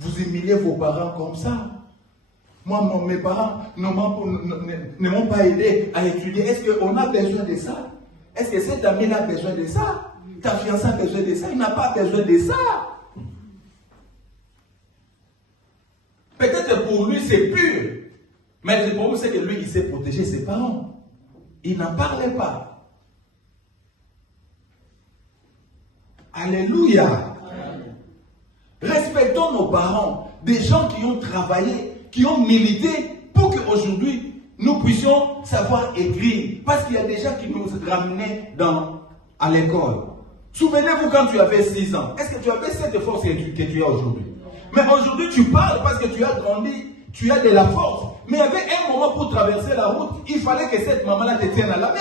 vous humiliez vos parents comme ça. Moi, mes parents ne m'ont pas aidé à étudier. Est-ce qu'on a besoin de ça? Est-ce que cet ami a besoin de ça? Ta fiancée a besoin de ça? Il n'a pas besoin de ça. Peut-être pour lui c'est pur. Mais le problème c'est que lui, il sait protéger ses parents. Il n'en parlait pas. Alléluia. Amen. Respectons nos parents, des gens qui ont travaillé, qui ont milité pour qu'aujourd'hui nous puissions savoir écrire. Parce qu'il y a des gens qui nous ramenaient à l'école. Souvenez-vous quand tu avais 6 ans, est-ce que tu avais cette force que tu as aujourd'hui? Mais aujourd'hui tu parles parce que tu as grandi, tu as de la force. Mais il y avait un moment pour traverser la route, il fallait que cette maman-là te tienne à la main.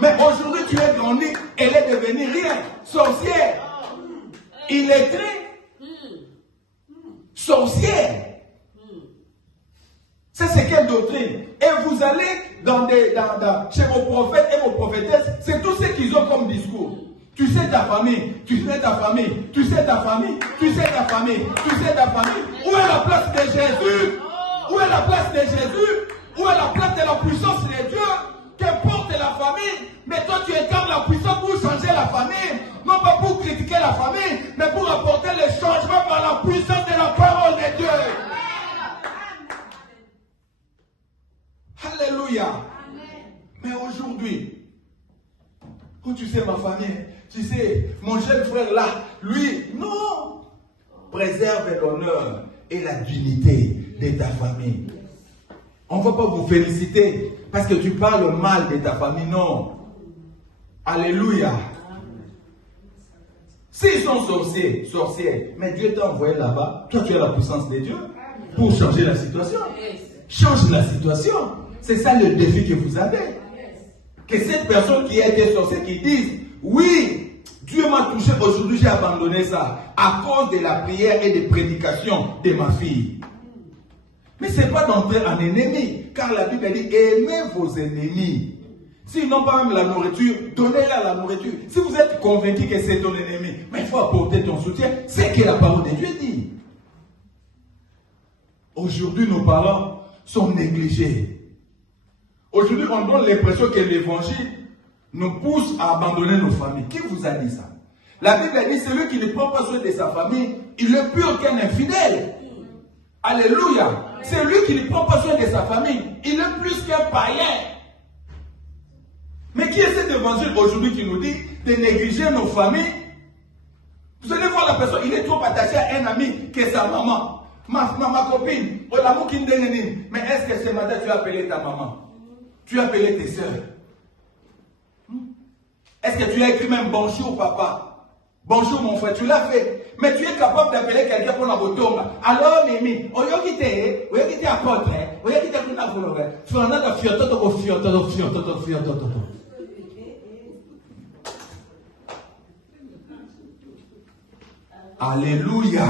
Mais aujourd'hui tu es grandi, elle est devenue rien, sorcière, illettrée, sorcière. Ça c'est quelle doctrine? Et vous allez chez vos prophètes et vos prophétesses, c'est tout ce qu'ils ont comme discours. Tu sais ta famille, tu sais ta famille, tu sais ta famille, tu sais ta famille, tu sais ta famille. Où est la place de Jésus? Où est la place de Jésus? Où est la place de la puissance de Dieu? Qu'importe la famille, mais toi tu incarnes la puissance pour changer la famille. Non pas pour critiquer la famille, mais pour apporter le changement par la puissance de la parole de Dieu. Alléluia. Mais aujourd'hui, où tu sais ma famille, tu sais, mon jeune frère là, lui, non. Préserve l'honneur et la dignité de ta famille. On ne va pas vous féliciter parce que tu parles mal de ta famille, non. Alléluia. S'ils sont sorcières, mais Dieu t'a envoyé là-bas, toi tu as la puissance de Dieu pour changer la situation. Change la situation. C'est ça le défi que vous avez. Que cette personne qui a été sorcière, qui dise, oui, Dieu m'a touché, aujourd'hui j'ai abandonné ça à cause de la prière et des prédications de ma fille. Mais ce n'est pas d'entrer en ennemi, car la Bible dit, aimez vos ennemis. S'ils n'ont pas même la nourriture, donnez-leur la nourriture. Si vous êtes convaincu que c'est ton ennemi, mais il faut apporter ton soutien, c'est que la parole de Dieu dit. Aujourd'hui, nos parents sont négligés. Aujourd'hui, on donne l'impression que l'évangile nous pousse à abandonner nos familles. Qui vous a dit ça? La Bible dit, celui qui ne prend pas soin de sa famille, il est pur qu'un infidèle. Alléluia. Celui qui ne prend pas soin de sa famille, il est plus qu'un païen. Mais qui est cet évangile aujourd'hui qui nous dit de négliger nos familles? Vous allez voir la personne, il est trop attaché à un ami que sa maman. Ma copine, mais est-ce que ce matin tu as appelé ta maman? Tu as appelé tes soeurs? Est-ce que tu as écrit même bonjour papa? Bonjour mon frère, tu l'as fait. Mais tu es capable d'appeler quelqu'un pour la botomba. Alors Mimi, oyokite apôtre, oyokite kuna volove. Fernanda fiototo. Alléluia.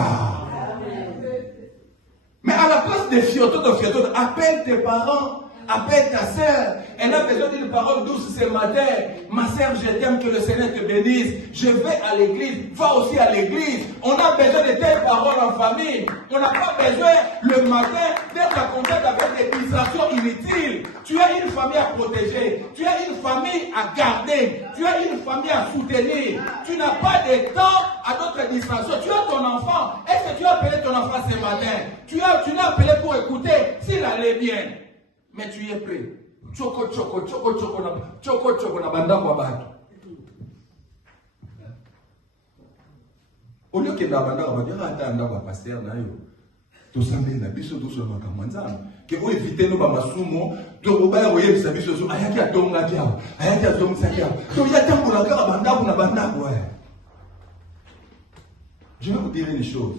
Mais à la place de fiototo, appelle tes parents. Appelle ta sœur. Elle a besoin d'une parole douce ce matin. Ma sœur, je t'aime, que le Seigneur te bénisse. Je vais à l'église. Va aussi à l'église. On a besoin de telles paroles en famille. On n'a pas besoin le matin d'être en contact avec des distractions inutiles. Tu as une famille à protéger. Tu as une famille à garder. Tu as une famille à soutenir. Tu n'as pas de temps à d'autres distractions. Tu as ton enfant. Est-ce que tu as appelé ton enfant ce matin? Tu l'as appelé pour écouter s'il allait bien. Mais tu y es prêt. Choco na banda kwa batu. Au lieu que na banda kwa batu, ata anda kwa pasteur na yo. To sambe na biso to so makamwanzana. Que o éviter no ba masumo, to obaya oye bisa biso so ayaki atonga diao. Ayaki atonga diao. To ya tango la kara banda kwa. Je vais vous dire une chose.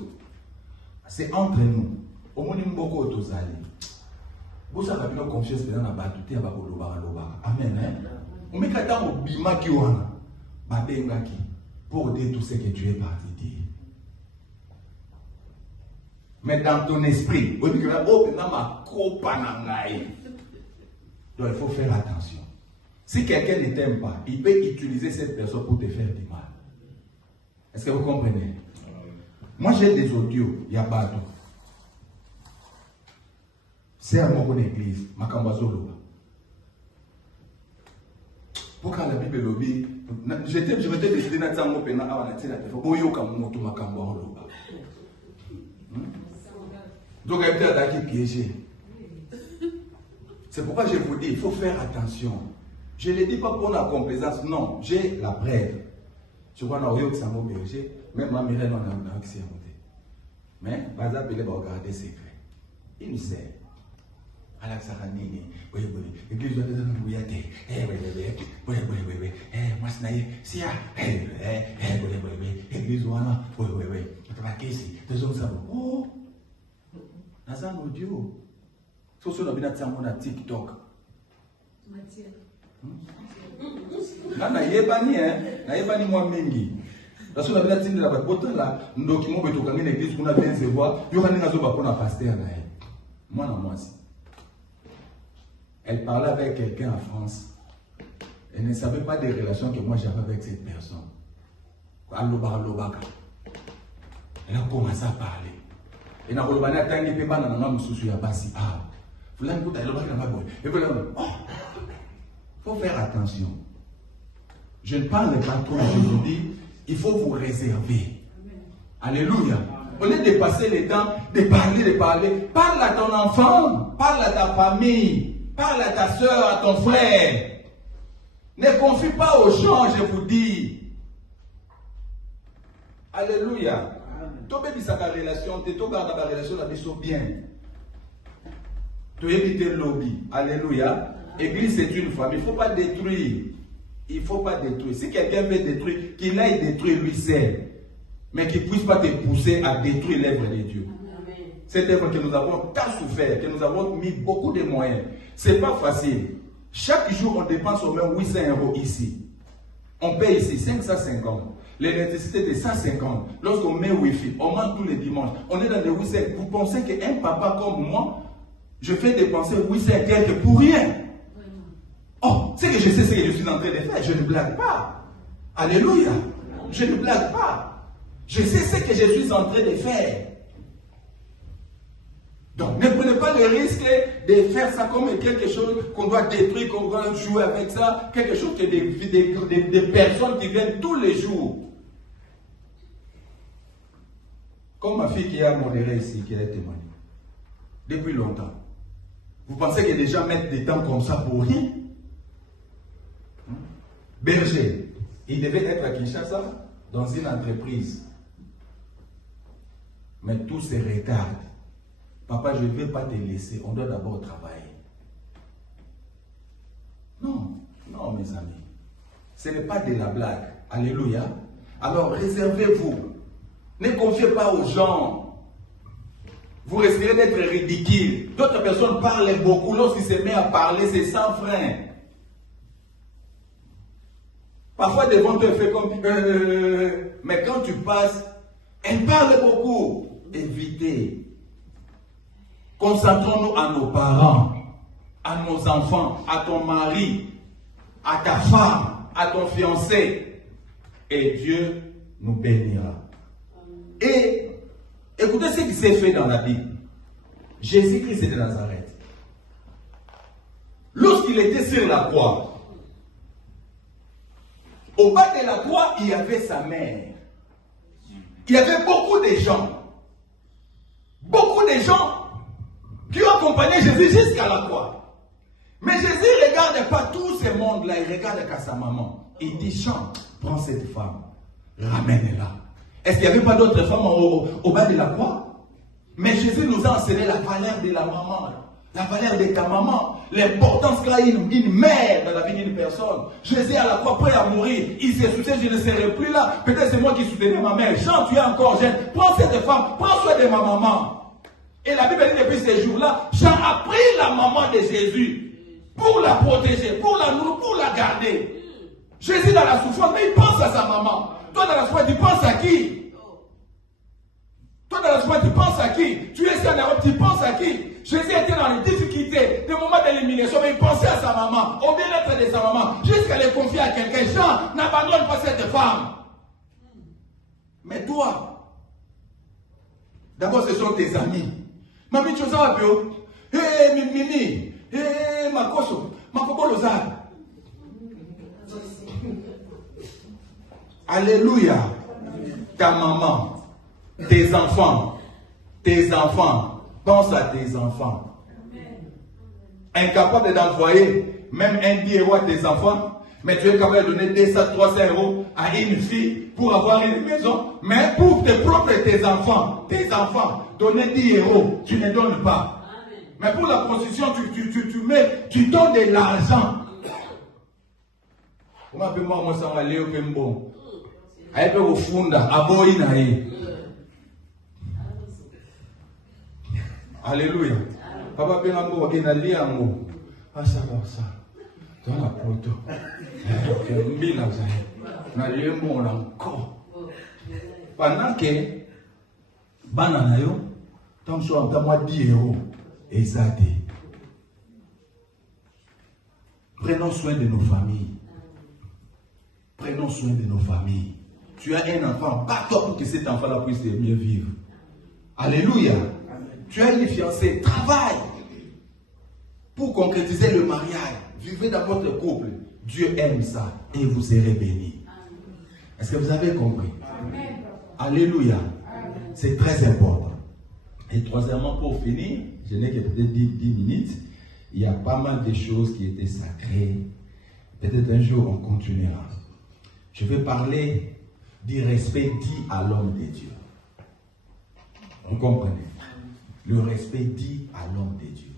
C'est entre nous. Au moins mboko tozali. Vous avez bien confiance dans la batuté à Bakoloba. Amen. On met qu'à temps au bima qui wana. Babengaki. Pour dire tout ce que tu es parti dire. Mais dans ton esprit, donc il faut faire attention. Si quelqu'un ne t'aime pas, il peut utiliser cette personne pour te faire du mal. Est-ce que vous comprenez? Moi j'ai des audios, il y a bateau. C'est à mon église, ma Kambazolo. Pourquoi la Bible lobby? Je vais te décider de faire un peu de donc, il y a des piégés. C'est pourquoi je vous dis, il faut faire attention. Je ne le dis pas pour la complaisance, non, j'ai la preuve. Je vois que c'est un mot piégé, même ma mère, on a accès à monter. Mais, Baza Pele va regarder secret. Il sait. Alors, ça va nini. Oui, oui, l'église doit être dans le bouillate. Oui, moi, c'est naïf. Si, oui, l'église doit être. Oui. Tu vas ici. Tu hommes ça. Oh, dans un audio. Si on a bien attendu à TikTok. Là, naïbani moi mingi. Parce qu'on a bien attendu la botte là. Nous qui m'ont fait tourner l'église qu'on a bien se voir. Il y aura des gens qui ont pasteur là. Moi, non, moi aussi. Elle parlait avec quelqu'un en France. Elle ne savait pas des relations que moi j'avais avec cette personne. Elle a commencé à parler. Et elle a dit il faut faire attention. Je ne parle pas trop, je vous dis, il faut vous réserver. Alléluia. Au lieu de passer le temps de parler, parle à ton enfant, parle à ta famille. Parle à ta soeur, à ton frère. Ne confie pas aux gens, je vous dis. Alléluia. Tu peux ta relation, tu gardes ta relation bien. Tu évites le lobby. Alléluia. Église, c'est une famille. Il ne faut pas détruire. Il ne faut pas détruire. Si quelqu'un veut détruire, qu'il aille détruire lui seul. Mais qu'il ne puisse pas te pousser à détruire l'œuvre de Dieu. Cette œuvre que nous avons tant souffert, que nous avons mis beaucoup de moyens. Ce n'est pas facile. Chaque jour, on dépense au moins 800 € ici. On paye ici 550. L'électricité de 150. Lorsqu'on met Wi-Fi, on mange tous les dimanches. On est dans des 800. Vous pensez qu'un papa comme moi, je fais dépenser 800 quelques pour rien? Oh, c'est que je sais ce que je suis en train de faire. Je ne blague pas. Alléluia. Je ne blague pas. Je sais ce que je suis en train de faire. Donc, ne prenez pas le risque de faire ça comme quelque chose qu'on doit détruire, qu'on doit jouer avec ça, quelque chose que des personnes qui viennent tous les jours. Comme ma fille qui a modéré ici, qui a témoigné, depuis longtemps. Vous pensez que les gens mettent des temps comme ça pour rien? Berger, il devait être à Kinshasa dans une entreprise. Mais tout se retarde. Papa, je ne vais pas te laisser. On doit d'abord travailler. Non, mes amis. Ce n'est pas de la blague. Alléluia. Alors, réservez-vous. Ne confiez pas aux gens. Vous risquerez d'être ridicule. D'autres personnes parlent beaucoup. Lorsqu'ils se mettent à parler, c'est sans frein. Parfois, des vents te font comme... Mais quand tu passes, elles parlent beaucoup. Évitez. Concentrons-nous à nos parents, à nos enfants, à ton mari, à ta femme, à ton fiancé. Et Dieu nous bénira. Et écoutez ce qui s'est fait dans la Bible. Jésus-Christ de Nazareth. Lorsqu'il était sur la croix, au bas de la croix, il y avait sa mère. Il y avait beaucoup de gens. Beaucoup de gens qui ont accompagné Jésus jusqu'à la croix. Mais Jésus ne regarde pas tout ce monde-là, il regarde qu'à sa maman. Il dit, chante, prends cette femme, ramène-la. Est-ce qu'il n'y avait pas d'autres femmes au bas de la croix? Mais Jésus nous a enseigné la valeur de la maman, la valeur de ta maman, l'importance qu'a une mère dans la vie d'une personne. Jésus à la croix, prêt à mourir, il s'est soutenu, je ne serai plus là. Peut-être c'est moi qui soutenais ma mère. Jean, tu es encore jeune, prends cette femme, prends soin de ma maman. Et la Bible dit depuis ces jours-là, Jean a pris la maman de Jésus pour la protéger, pour la nourrir, pour la garder. Jésus dans la souffrance, mais il pense à sa maman. Toi dans la souffrance, tu penses à qui? Toi dans la souffrance, tu penses à qui? Tu es en Europe, tu penses à qui? Jésus était dans les difficultés, des moments d'élimination, mais il pensait à sa maman, au bien-être de sa maman, jusqu'à les confier à quelqu'un. Jean n'abandonne pas cette femme. Mais toi, D'abord, ce sont tes amis. Mami, tu as bio. Hé, Mimi. Hé, Makoso. Makoko Lozard. Alléluia. Ta maman, tes enfants. Pense à tes enfants. Incapable d'envoyer même un 10 € à tes enfants, mais tu es capable de donner 200, 300 € à une fille pour avoir une maison. Mais pour tes enfants, donner 10 €, tu ne donnes pas. Mais pour la prostitution, tu donnes de l'argent. Comment peut-on moi ça va aller au Pembo? Aïe au funda, aboyi naïe. Alléluia. Papa Benambo, Enali Amo. Ah, ça va, ça. Dans la poto. Mbila, ça. Na liembo encore. Pendant que, bananayo, tant que je moi 10 €. Et ça dit. Prenons soin de nos familles. Prenons soin de nos familles. Tu as un enfant, bats-toi pour que cet enfant-là puisse mieux vivre. Alléluia. Tu as une fiancée, travaille pour concrétiser le mariage. Vivez dans votre couple. Dieu aime ça et vous serez bénis. Est-ce que vous avez compris? Amen. Alléluia. C'est très important. Et troisièmement, pour finir, je n'ai que peut-être 10 minutes. Il y a pas mal de choses qui étaient sacrées. Peut-être un jour on continuera. Je vais parler du respect dit à l'homme de Dieu. Vous comprenez? Le respect dit à l'homme de Dieu.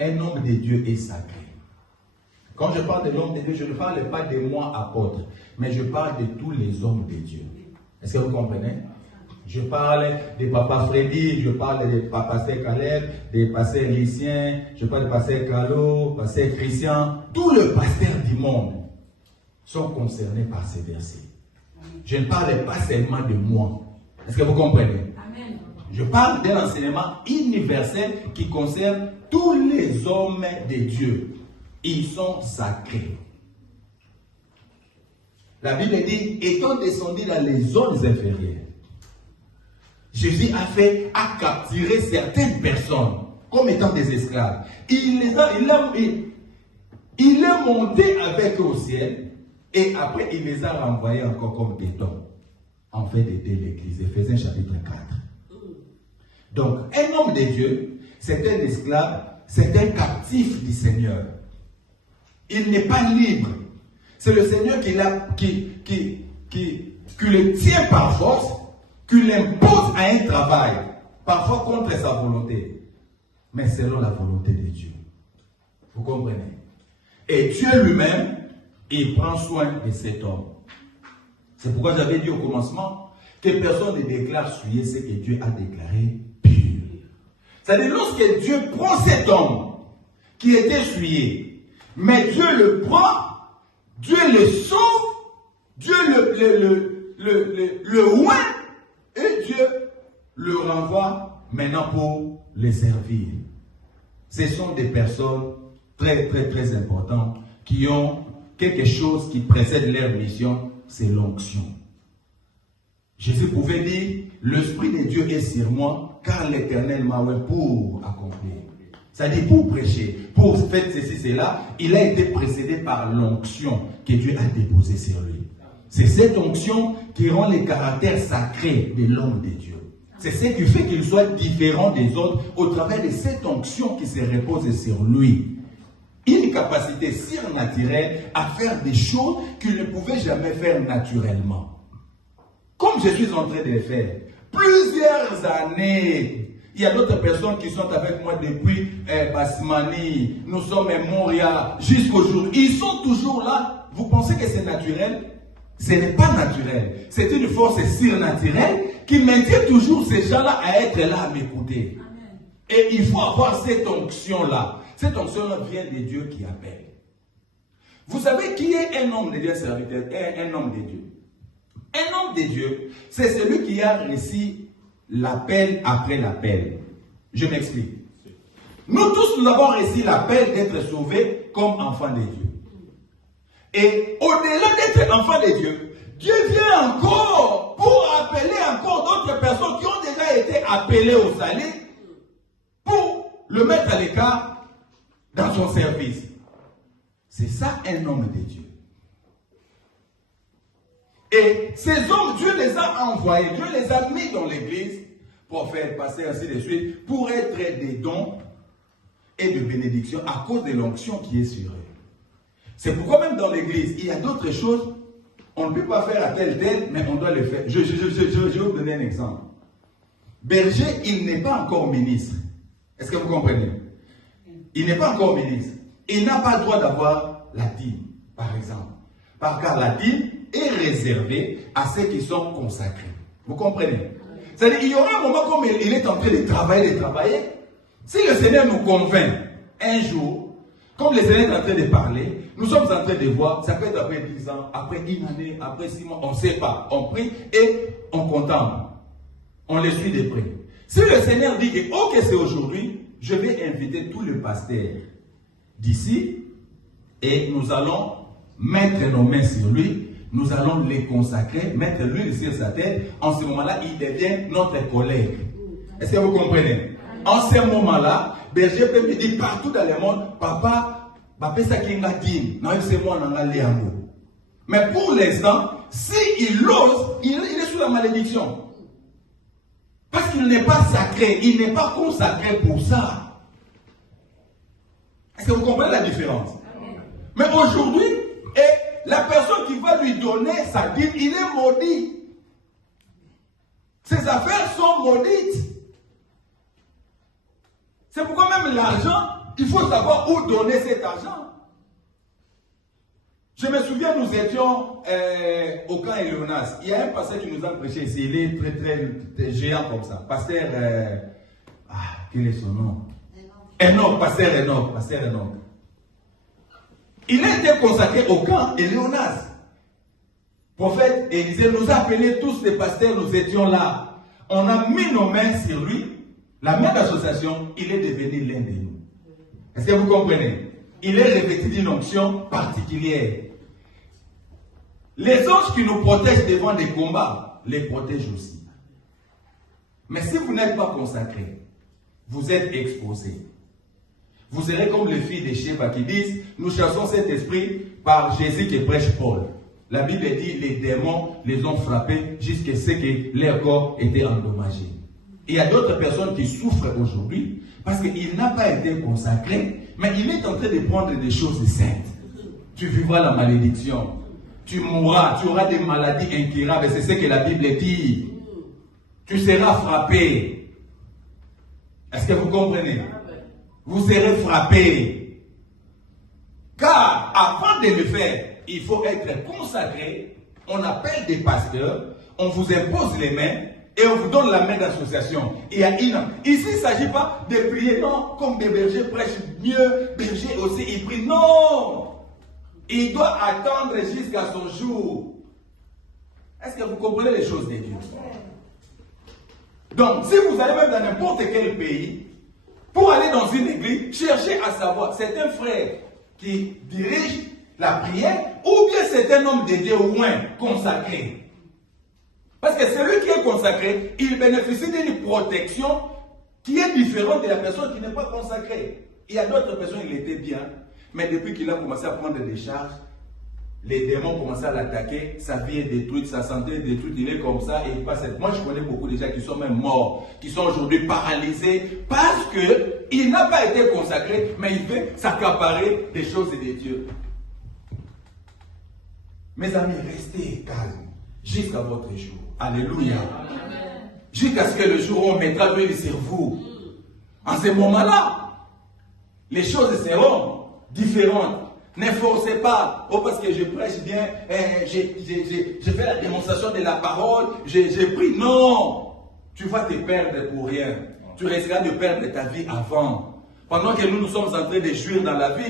Un homme de Dieu est sacré. Quand je parle de l'homme de Dieu, je ne parle pas de moi apôtre, mais je parle de tous les hommes de Dieu. Est-ce que vous comprenez? Je parle de Papa Freddy, je parle de Papa Caleb, des pasteurs Lyciens, je parle de Pasteur Carlo, Pasteur Christian. Tous les pasteurs du monde sont concernés par ces versets. Je ne parle pas seulement de moi. Est-ce que vous comprenez? Amen. Je parle d'un enseignement universel qui concerne tous les hommes de Dieu. Ils sont sacrés. La Bible dit, étant descendu dans les zones inférieures, Jésus a capturé certaines personnes comme étant des esclaves. Il est monté avec eux au ciel et après il les a renvoyés encore comme béton en fait d'aider l'église. Éphésiens chapitre 4. Donc, un homme de Dieu, c'est un esclave, c'est un captif du Seigneur. Il n'est pas libre. C'est le Seigneur qui le tient par force, qui l'impose à un travail, parfois contre sa volonté, mais selon la volonté de Dieu. Vous comprenez? Et Dieu lui-même, il prend soin de cet homme. C'est pourquoi j'avais dit au commencement que personne ne déclare souillé ce que Dieu a déclaré pur. C'est-à-dire, lorsque Dieu prend cet homme qui était souillé, mais Dieu le prend, Dieu le sauve, Dieu le oint, et Dieu le renvoie maintenant pour les servir. Ce sont des personnes très, très, très importantes qui ont quelque chose qui précède leur mission, c'est l'onction. Jésus pouvait dire, l'Esprit de Dieu est sur moi, car l'Éternel m'a oint pour accomplir. C'est-à-dire pour prêcher, pour faire ceci, cela, il a été précédé par l'onction que Dieu a déposée sur lui. C'est cette onction qui rend le caractère sacré de l'homme de Dieu. C'est ce qui fait qu'il soit différent des autres au travers de cette onction qui se repose sur lui. Une capacité surnaturelle à faire des choses qu'il ne pouvait jamais faire naturellement. Comme je suis en train de le faire. Plusieurs années. Il y a d'autres personnes qui sont avec moi depuis Basmani, nous sommes à Montréal, jusqu'aujourd'hui. Ils sont toujours là. Vous pensez que c'est naturel? Ce n'est pas naturel. C'est une force surnaturelle qui maintient toujours ces gens-là à être là à m'écouter. Et il faut avoir cette onction-là. Cette onction-là vient de Dieu qui appelle. Vous savez qui est un homme de Dieu, serviteur? Un homme de Dieu. Un homme de Dieu, c'est celui qui a reçu l'appel après l'appel. Je m'explique. Nous tous, nous avons reçu l'appel d'être sauvés comme enfants de Dieu. Et au-delà d'être enfants de Dieu, Dieu vient encore pour appeler encore d'autres personnes qui ont déjà a été appelé au salut pour le mettre à l'écart dans son service. C'est ça un homme de Dieu. Et ces hommes, Dieu les a envoyés, Dieu les a mis dans l'église, prophètes, pasteurs, ainsi de suite, pour être des dons et de bénédictions à cause de l'onction qui est sur eux. C'est pourquoi même dans l'église, il y a d'autres choses, on ne peut pas faire à tel, mais on doit le faire. Je vais vous donner un exemple. Berger, il n'est pas encore ministre. Est-ce que vous comprenez? Il n'est pas encore ministre. Il n'a pas le droit d'avoir la dîme, par exemple. Car la dîme est réservée à ceux qui sont consacrés. Vous comprenez? C'est-à-dire, il y aura un moment comme il est en train de travailler. Si le Seigneur nous convainc un jour, comme le Seigneur est en train de parler, nous sommes en train de voir, ça peut être après 10 ans, après une année, après 6 mois, on ne sait pas. On prie et on contemple. On les suit de près. Si le Seigneur dit que, ok, c'est aujourd'hui, je vais inviter tous les pasteurs d'ici et nous allons mettre nos mains sur lui, nous allons les consacrer, mettre l'huile sur sa tête. En ce moment-là, il devient notre collègue. Est-ce que vous comprenez? En ce moment-là, berger peut me dire partout dans le monde, papa, ça qui m'a dit, non, c'est moi, on a l'amour. Mais pour l'instant, s'il ose, il est sous la malédiction. Parce qu'il n'est pas sacré, il n'est pas consacré pour ça. Est-ce que vous comprenez la différence? Mais aujourd'hui, la personne qui va lui donner sa dîme, il est maudit. Ses affaires sont maudites. C'est pourquoi même l'argent, il faut savoir où donner cet argent. Je me souviens, nous étions au camp Léonas. Il y a un pasteur qui nous a prêché ici. Il est très géant comme ça. Pasteur, quel est son nom? Enoch, pasteur Enoch. Il a été consacré au camp Léonas. Prophète Élisée nous a appelés tous les pasteurs, nous étions là. On a mis nos mains sur lui. La main d'association, il est devenu l'un de nous. Est-ce que vous comprenez? Il est revêtu d'une onction particulière. Les anges qui nous protègent devant des combats, les protègent aussi. Mais si vous n'êtes pas consacré, vous êtes exposé. Vous serez comme les filles de Sheba qui disent, nous chassons cet esprit par Jésus qui prêche Paul. La Bible dit, les démons les ont frappés jusqu'à ce que leur corps était endommagé. Il y a d'autres personnes qui souffrent aujourd'hui parce qu'il n'a pas été consacré, mais il est en train de prendre des choses saintes. Tu vivras la malédiction. Tu mourras, tu auras des maladies incurables. C'est ce que la Bible dit. Tu seras frappé. Est-ce que vous comprenez? Vous serez frappé. Car avant de le faire, il faut être consacré. On appelle des pasteurs, on vous impose les mains et on vous donne la main d'association. Ici, il ne s'agit pas de prier, non, comme des bergers prêchent mieux, berger aussi, ils prient. Non! Il doit attendre jusqu'à son jour. Est-ce que vous comprenez les choses de Dieu? Donc, si vous allez même dans n'importe quel pays, pour aller dans une église, cherchez à savoir, c'est un frère qui dirige la prière, ou bien c'est un homme de Dieu au moins consacré. Parce que celui qui est consacré, il bénéficie d'une protection qui est différente de la personne qui n'est pas consacrée. Il y a d'autres personnes, il était bien, mais depuis qu'il a commencé à prendre des charges, les démons ont commencé à l'attaquer, sa vie est détruite, sa santé est détruite, il est comme ça et il passe. Moi je connais beaucoup de gens qui sont même morts, qui sont aujourd'hui paralysés parce qu'il n'a pas été consacré, mais il veut s'accaparer des choses de Dieu. Mes amis, restez calmes jusqu'à votre jour. Alléluia. Jusqu'à ce que le jour où on mettra l'huile sur vous. En ce moment-là, les choses seront différentes. Ne forcez pas. Oh, parce que je prêche bien, j'ai fait la démonstration de la parole, j'ai pris. Non. Tu vas te perdre pour rien. Tu risqueras de perdre ta vie avant. Pendant que nous sommes en train de jouir dans la vie,